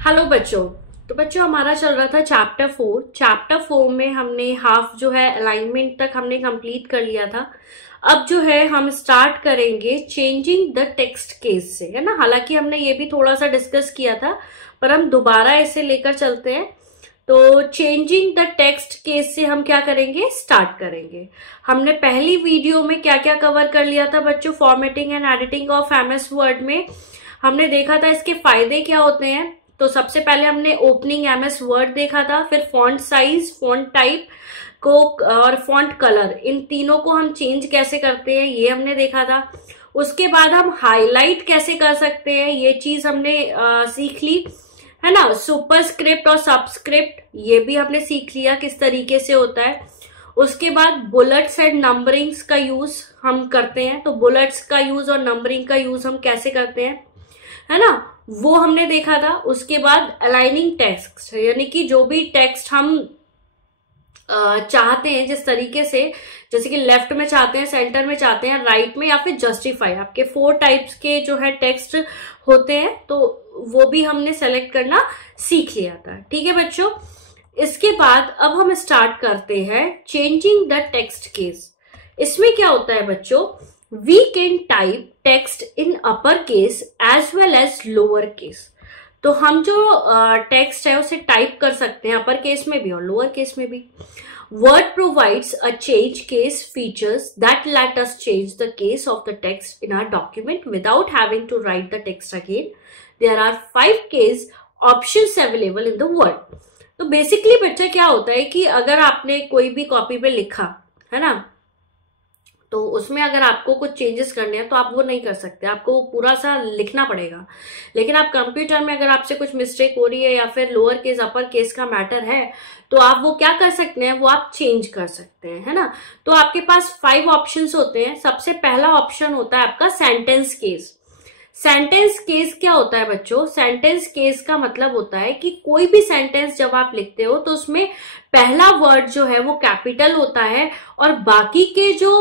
Hello बच्चों। तो बच्चों हमारा चल रहा था चैप्टर 4 में हमने हाफ जो है अलाइनमेंट तक हमने कंप्लीट कर लिया था। अब जो है हम स्टार्ट करेंगे चेंजिंग द टेक्स्ट केस से, है ना। हालांकि हमने ये भी थोड़ा सा डिस्कस किया था, पर हम दोबारा इसे लेकर चलते हैं। तो चेंजिंग द टेक्स्ट केस से हम क्या करेंगे, स्टार्ट करेंगे। हमने पहली वीडियो में क्या क्या कवर कर लिया था बच्चों, formatting and editing of MS word में हमने देखा था इसके फायदे क्या होते हैं। तो सबसे पहले हमने ओपनिंग एमएस वर्ड देखा था, फिर फॉन्ट साइज, फॉन्ट टाइप को और फॉन्ट कलर, इन तीनों को हम चेंज कैसे करते हैं ये हमने देखा था। उसके बाद हम हाईलाइट कैसे कर सकते हैं ये चीज हमने सीख ली, है ना। सुपरस्क्रिप्ट और सबस्क्रिप्ट ये भी हमने सीख लिया किस तरीके से होता है। उसके बाद बुलेट्स एंड नंबरिंग्स का यूज हम करते हैं, तो बुलेट्स का यूज और नंबरिंग का यूज हम कैसे करते हैं, है ना, वो हमने देखा था। उसके बाद अलाइनिंग टेक्स्ट, यानी कि जो भी टेक्स्ट हम चाहते हैं जिस तरीके से, जैसे कि लेफ्ट में चाहते हैं, सेंटर में चाहते हैं, राइट में, या फिर जस्टिफाई, आपके 4 टाइप्स के जो है टेक्स्ट होते हैं, तो वो भी हमने सेलेक्ट करना सीख लिया था। ठीक है बच्चों। इसके बाद अब हम स्टार्ट करते हैं चेंजिंग द टेक्स्ट केस। इसमें क्या होता है बच्चों, we can type text in upper case as well as lower case। तो हम जो टेक्स्ट है उसे टाइप कर सकते हैं अपर केस में भी और लोअर केस में भी। Word provides a change case features that let us change the case of the text in our document without having to write the text again. There are 5 case options available in the Word. तो basically बच्चा क्या होता है कि अगर आपने कोई भी कॉपी पे लिखा, है ना, तो उसमें अगर आपको कुछ चेंजेस करने हैं तो आप वो नहीं कर सकते, आपको वो पूरा सा लिखना पड़ेगा। लेकिन आप कंप्यूटर में अगर आपसे कुछ मिस्टेक हो रही है या फिर लोअर केस अपर केस का मैटर है, तो आप वो क्या कर सकते हैं, वो आप चेंज कर सकते हैं, है ना। तो आपके पास 5 ऑप्शंस होते हैं। सबसे पहला ऑप्शन होता है आपका सेंटेंस केस। सेंटेंस केस क्या होता है बच्चों, सेंटेंस केस का मतलब होता है कि कोई भी सेंटेंस जब आप लिखते हो तो उसमें पहला वर्ड जो है वो कैपिटल होता है और बाकी के जो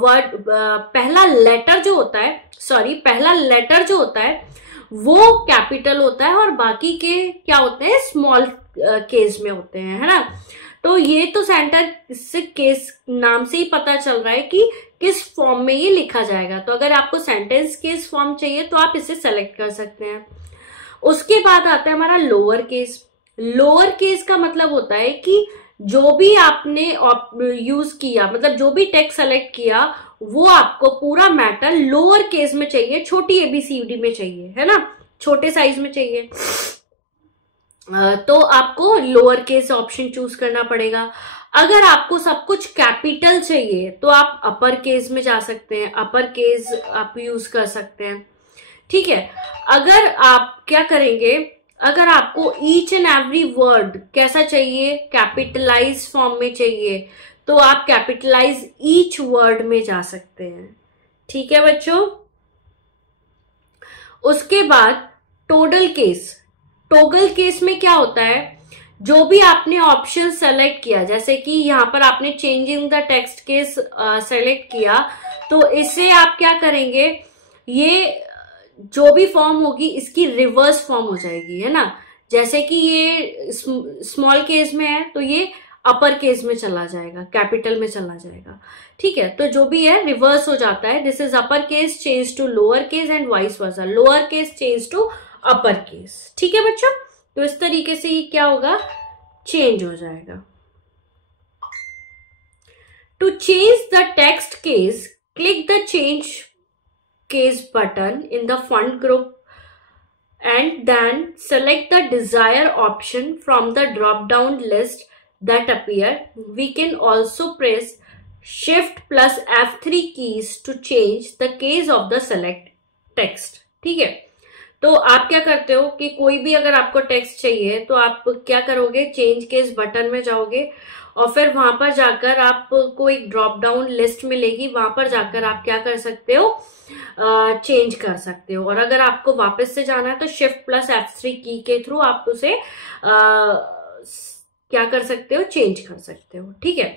वर्ड, पहला लेटर जो होता है वो कैपिटल होता है और बाकी के क्या होते हैं, स्मॉल केस में होते हैं, है ना। तो ये तो सेंटेंस केस नाम से ही पता चल रहा है कि किस फॉर्म में ये लिखा जाएगा। तो अगर आपको सेंटेंस केस फॉर्म चाहिए तो आप इसे सेलेक्ट कर सकते हैं। उसके बाद आता है हमारा लोअर केस। लोअर केस का मतलब होता है कि जो भी आपने यूज किया, मतलब जो भी टेक्स्ट सेलेक्ट किया, वो आपको पूरा मैटर लोअर केस में चाहिए, छोटी ABCD में चाहिए, है ना, छोटे साइज में चाहिए। तो आपको लोअर केस ऑप्शन चूज करना पड़ेगा। अगर आपको सब कुछ कैपिटल चाहिए तो आप अपर केस में जा सकते हैं, अपर केस आप यूज कर सकते हैं। ठीक है। अगर आप क्या करेंगे, अगर आपको ईच एंड एवरी वर्ड कैसा चाहिए, कैपिटलाइज फॉर्म में चाहिए, तो आप कैपिटलाइज ईच वर्ड में जा सकते हैं। ठीक है बच्चों। उसके बाद टोटल केस। टोगल केस में क्या होता है, जो भी आपने ऑप्शन सेलेक्ट किया, जैसे कि यहाँ पर आपने changing the text case select किया, तो इसे आप क्या करेंगे, ये जो भी फॉर्म होगी इसकी रिवर्स फॉर्म हो जाएगी, है ना। जैसे कि ये स्मॉल केस में है तो ये अपर केस में चला जाएगा, कैपिटल में चला जाएगा। ठीक है। तो जो भी है रिवर्स हो जाता है। This is upper case change to lower case and vice versa, lower case change to upper case. ठीक है बच्चों। तो इस तरीके से ये क्या होगा, चेंज हो जाएगा। To change the text case, click the change case button in the font group and then select the desired option from the drop down list that appear. We can also press shift plus F3 keys to change the case of the select text. ठीक है। तो आप क्या करते हो कि कोई भी अगर आपको टेक्स्ट चाहिए तो आप क्या करोगे, चेंज केस बटन में जाओगे और फिर वहां पर जाकर आपको एक ड्रॉप डाउन लिस्ट मिलेगी, वहां पर जाकर आप क्या कर सकते हो, चेंज कर सकते हो। और अगर आपको वापस से जाना है तो शिफ्ट प्लस F3 की के थ्रू आप उसे क्या कर सकते हो, चेंज कर सकते हो। ठीक है।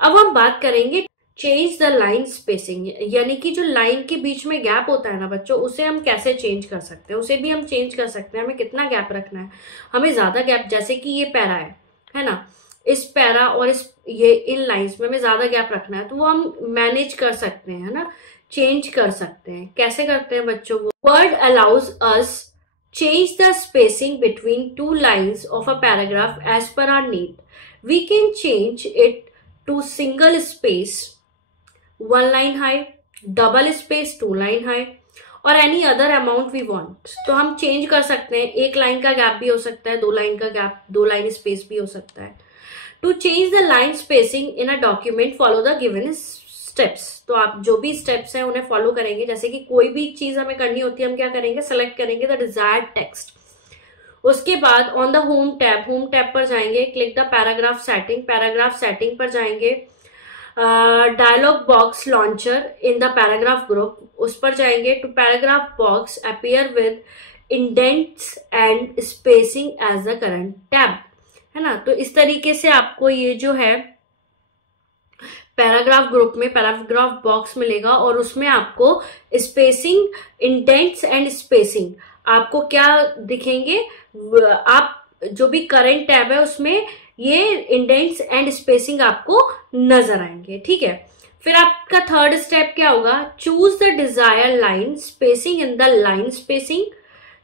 अब हम बात करेंगे चेंज द लाइन स्पेसिंग, यानी कि जो लाइन के बीच में गैप होता है ना बच्चों, उसे हम कैसे चेंज कर सकते हैं, उसे भी हम चेंज कर सकते हैं। हमें कितना गैप रखना है, हमें ज्यादा गैप, जैसे कि ये पैरा है ना, इस पैरा और इस ये इन लाइंस में हमें ज्यादा गैप रखना है, तो वो हम मैनेज कर सकते हैं, है ना, चेंज कर सकते हैं। कैसे करते हैं बच्चों? वो Word allows us change the spacing between two lines of a paragraph as per our need. We can change it to single space 1 line high, double space 2 line high और any other amount we want. तो हम change कर सकते हैं, 1 line का gap भी हो सकता है, 2 लाइन का गैप, 2 लाइन स्पेस भी हो सकता है। To change the line spacing in a document follow the given steps. तो आप जो भी स्टेप्स हैं उन्हें फॉलो करेंगे। जैसे कि कोई भी चीज हमें करनी होती है, हम क्या करेंगे, सेलेक्ट करेंगे द डिजायर्ड टेक्स्ट। उसके बाद ऑन द होम टैब पर जाएंगे, क्लिक द पैराग्राफ सेटिंग पर जाएंगे, dialog box launcher in the paragraph group, उस पर जाएंगे। To paragraph box appear with indents and spacing as the current tab, है ना। तो इस तरीके से आपको ये जो है पैराग्राफ ग्रुप में पैराग्राफ बॉक्स मिलेगा और उसमें आपको स्पेसिंग, इंडेंट्स एंड स्पेसिंग आपको क्या दिखेंगे, आप जो भी करंट टैब है उसमें ये इंडेंट्स एंड स्पेसिंग आपको नजर आएंगे, ठीक है। फिर आपका थर्ड स्टेप क्या होगा, choose the desire line spacing in the line spacing,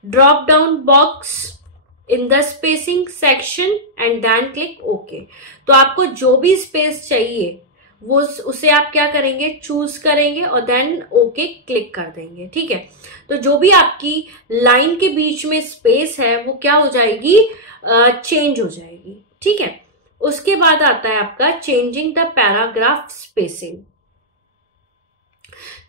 drop down box in the spacing section and then click okay. तो आपको जो भी स्पेस चाहिए वो उसे आप क्या करेंगे, चूज करेंगे और देन ओके क्लिक कर देंगे, ठीक है। तो जो भी आपकी लाइन के बीच में स्पेस है वो क्या हो जाएगी, चेंज हो जाएगी, ठीक है। उसके बाद आता है आपका changing the paragraph spacing,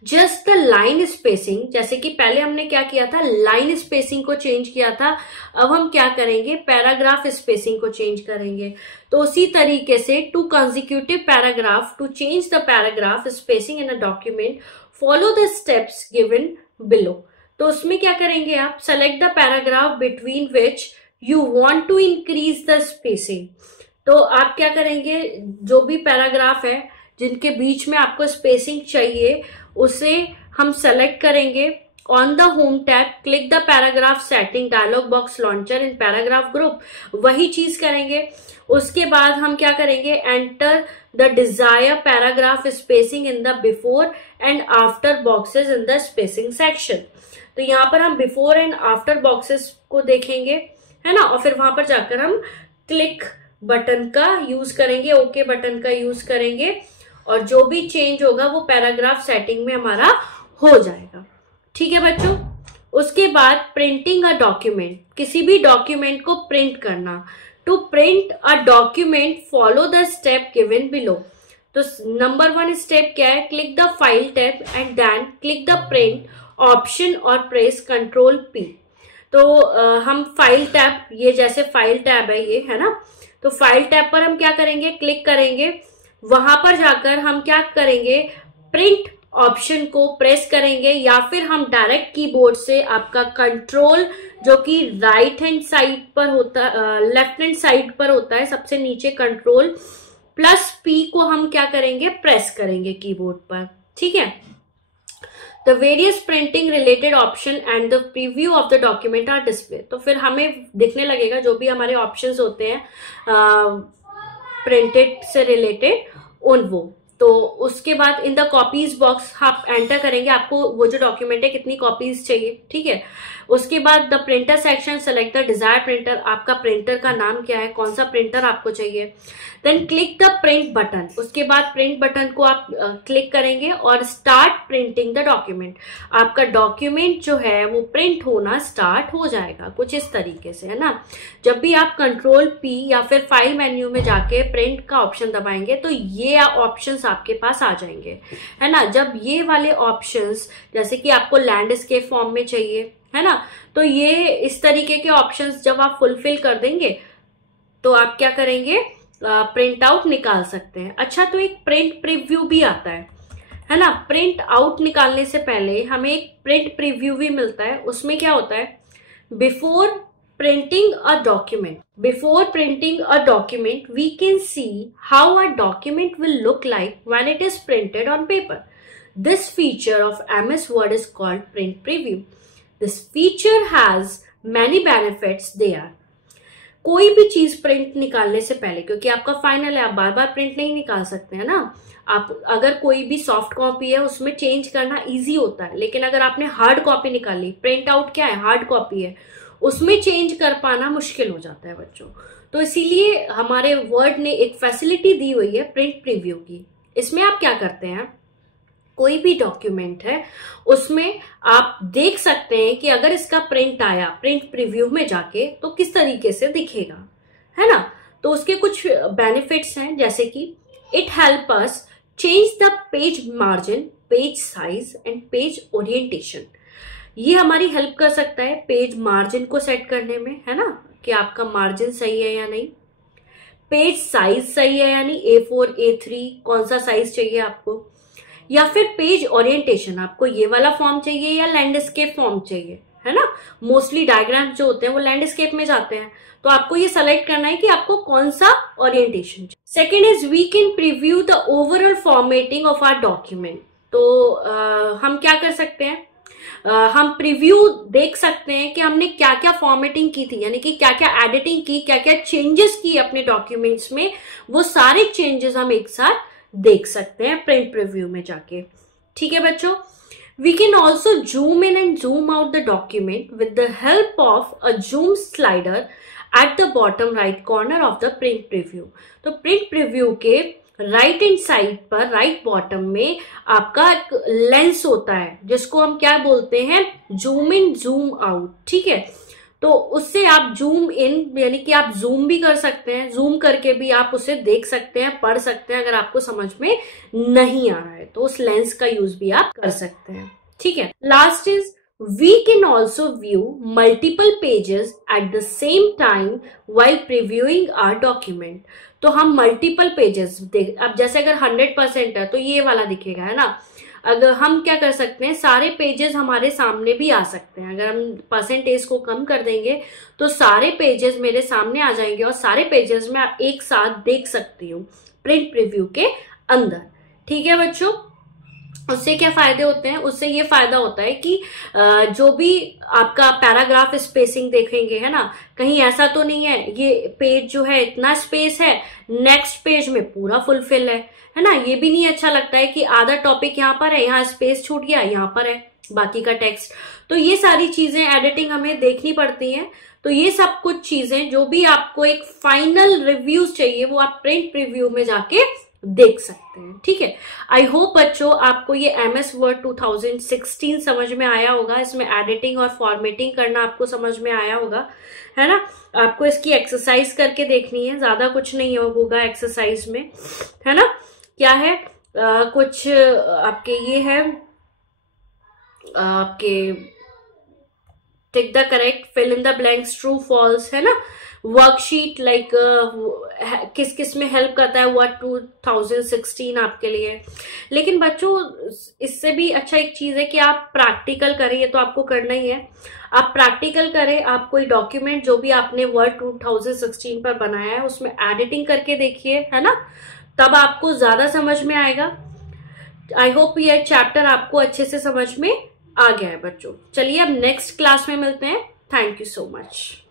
just the line spacing. जैसे कि पहले हमने क्या किया था, लाइन स्पेसिंग को चेंज किया था, अब हम क्या करेंगे, पैराग्राफ स्पेसिंग को चेंज करेंगे। तो उसी तरीके से two consecutive paragraph, to change the paragraph spacing in a document follow the steps given below. तो उसमें क्या करेंगे आप, select the paragraph between which you want to increase the spacing. तो आप क्या करेंगे, जो भी पैराग्राफ है जिनके बीच में आपको स्पेसिंग चाहिए उसे हम सेलेक्ट करेंगे। On the home tab click the paragraph setting, dialog box launcher in paragraph group, वही चीज करेंगे। उसके बाद हम क्या करेंगे, enter the desire paragraph spacing in the before and after boxes in the spacing section. तो यहाँ पर हम बिफोर एंड आफ्टर बॉक्सेस को देखेंगे, है ना, और फिर वहां पर जाकर हम क्लिक बटन का यूज करेंगे, ओके बटन का यूज करेंगे और जो भी चेंज होगा वो पैराग्राफ सेटिंग में हमारा हो जाएगा, ठीक है बच्चों। उसके बाद प्रिंटिंग अ डॉक्यूमेंट, किसी भी डॉक्यूमेंट को प्रिंट करना। To print a document follow the step given below. तो नंबर 1 स्टेप क्या है, click the file tab and then click the print option और प्रेस Ctrl+P। तो हम फाइल टैब, ये जैसे फाइल टैब है ये, है ना, तो फाइल टैब पर हम क्या करेंगे, क्लिक करेंगे, वहां पर जाकर हम क्या करेंगे, प्रिंट ऑप्शन को प्रेस करेंगे या फिर हम डायरेक्ट कीबोर्ड से आपका कंट्रोल जो कि राइट हैंड साइड पर होता, लेफ्ट हैंड साइड पर होता है सबसे नीचे, Ctrl+P को हम क्या करेंगे, प्रेस करेंगे कीबोर्ड पर, ठीक है। The various printing related option and the preview of the document are displayed। तो फिर हमें दिखने लगेगा जो भी हमारे ऑप्शंस होते हैं प्रिंटेड से रिलेटेड उन वो। तो उसके बाद इन द कॉपीज बॉक्स आप एंटर करेंगे, आपको वो जो डॉक्यूमेंट है कितनी कॉपीज चाहिए, ठीक है। उसके बाद the printer section, select the desire printer, आपका प्रिंटर का नाम क्या है, कौन सा प्रिंटर आपको चाहिए। Then click the print button, उसके बाद प्रिंट बटन को आप क्लिक करेंगे और स्टार्ट प्रिंटिंग द डॉक्यूमेंट। आपका डॉक्यूमेंट जो है वो प्रिंट होना स्टार्ट हो जाएगा कुछ इस तरीके से, है ना। जब भी आप Ctrl+P या फिर फाइल मेन्यू में जाके प्रिंट का ऑप्शन दबाएंगे तो ये ऑप्शंस आपके पास आ जाएंगे, है ना। जब ये वाले ऑप्शंस, जैसे कि आपको लैंडस्केप फॉर्म में चाहिए, है ना, तो ये इस तरीके के ऑप्शंस जब आप फुलफिल कर देंगे तो आप क्या करेंगे, प्रिंट आउट निकाल सकते हैं। अच्छा, तो एक प्रिंट प्रीव्यू भी आता है ना। प्रिंट आउट निकालने से पहले हमें एक प्रिंट प्रीव्यू भी मिलता है। उसमें क्या होता है, before printing a document. Before printing a document, we can see how a document will look like when it is printed on paper. This feature of MS Word is called print preview. This feature has many benefits there. कोई भी चीज print निकालने से पहले, क्योंकि आपका final है, आप बार बार प्रिंट नहीं निकाल सकते हैं ना। आप अगर कोई भी सॉफ्ट कॉपी है उसमें चेंज करना इजी होता है, लेकिन अगर आपने हार्ड कॉपी निकाली, प्रिंट आउट क्या है, हार्ड कॉपी है, उसमें चेंज कर पाना मुश्किल हो जाता है बच्चों। तो इसीलिए हमारे वर्ड ने एक फैसिलिटी दी हुई है प्रिंट प्रीव्यू की। इसमें आप क्या करते हैं, कोई भी डॉक्यूमेंट है उसमें आप देख सकते हैं कि अगर इसका प्रिंट आया प्रिंट प्रीव्यू में जाके तो किस तरीके से दिखेगा, है ना। तो उसके कुछ बेनिफिट्स हैं, जैसे कि it help us change the page margin, page size and page orientation. ये हमारी हेल्प कर सकता है पेज मार्जिन को सेट करने में, है ना, कि आपका मार्जिन सही है या नहीं, पेज साइज सही है यानी A4 A3 कौन सा साइज चाहिए आपको, या फिर पेज ओरिएंटेशन, आपको ये वाला फॉर्म चाहिए या लैंडस्केप फॉर्म चाहिए, है ना। मोस्टली डायग्राम जो होते हैं वो लैंडस्केप में जाते हैं, तो आपको ये सेलेक्ट करना है कि आपको कौन सा ओरिएंटेशन चाहिए। Second is we can preview the overall formatting of our document. तो हम क्या कर सकते हैं, हम प्रीव्यू देख सकते हैं कि हमने क्या क्या फॉर्मेटिंग की थी, यानी कि क्या क्या एडिटिंग की, क्या क्या चेंजेस की अपने डॉक्यूमेंट्स में, वो सारे चेंजेस हम एक साथ देख सकते हैं प्रिंट प्रीव्यू में जाके। ठीक है बच्चों, we can also zoom in and zoom out the document with the help of a zoom slider at the bottom right corner of the print preview. तो प्रिंट प्रीव्यू के राइट हैंड साइड पर right bottom में आपका एक lens होता है जिसको हम क्या बोलते हैं, जूम इन जूम आउट। ठीक है, तो उससे आप जूम इन यानी कि आप जूम भी कर सकते हैं, जूम करके भी आप उसे देख सकते हैं, पढ़ सकते हैं। अगर आपको समझ में नहीं आ रहा है तो उस लेंस का यूज भी आप कर सकते हैं। ठीक है, last is we can also view multiple pages at the same time while previewing our document. तो हम मल्टीपल पेजेस देख, अब जैसे अगर 100% है तो ये वाला दिखेगा, है ना। अगर हम क्या कर सकते हैं, सारे पेजेस हमारे सामने भी आ सकते हैं। अगर हम परसेंटेज को कम कर देंगे तो सारे पेजेस मेरे सामने आ जाएंगे और सारे पेजेस में आप एक साथ देख सकती हूँ प्रिंट प्रीव्यू के अंदर। ठीक है बच्चों, उससे क्या फायदे होते हैं, उससे ये फायदा होता है कि जो भी आपका पैराग्राफ स्पेसिंग देखेंगे, है ना, कहीं ऐसा तो नहीं है ये पेज जो है इतना स्पेस है, नेक्स्ट पेज में पूरा फुलफिल है ना। ये भी नहीं अच्छा लगता है कि आधा टॉपिक यहाँ पर है, यहाँ स्पेस छूट गया, यहाँ पर है बाकी का टेक्स्ट। तो ये सारी चीजें एडिटिंग हमें देखनी पड़ती हैं। तो ये सब कुछ चीजें जो भी आपको एक फाइनल रिव्यूज चाहिए वो आप प्रिंट प्रीव्यू में जाके देख सकते हैं। ठीक है, आई होप बच्चों आपको ये MS Word 2016 समझ में आया होगा। इसमें एडिटिंग और फॉर्मेटिंग करना आपको समझ में आया होगा, है ना। आपको इसकी एक्सरसाइज करके देखनी है, ज्यादा कुछ नहीं होगा एक्सरसाइज में, है ना। क्या है, कुछ आपके ये है, आपके tick the correct, fill in the blanks, true false, है ना। वर्कशीट लाइक किस किस में हेल्प करता है वर्ड 2016 आपके लिए। लेकिन बच्चों इससे भी अच्छा एक चीज है कि आप प्रैक्टिकल करें, ये तो आपको करना ही है। आप प्रैक्टिकल करें, आप कोई डॉक्यूमेंट जो भी आपने वर्ड 2016 पर बनाया है उसमें एडिटिंग करके देखिए, है ना, तब आपको ज्यादा समझ में आएगा। आई होप ये चैप्टर आपको अच्छे से समझ में आ गया है बच्चों। चलिए अब नेक्स्ट क्लास में मिलते हैं। Thank you so much.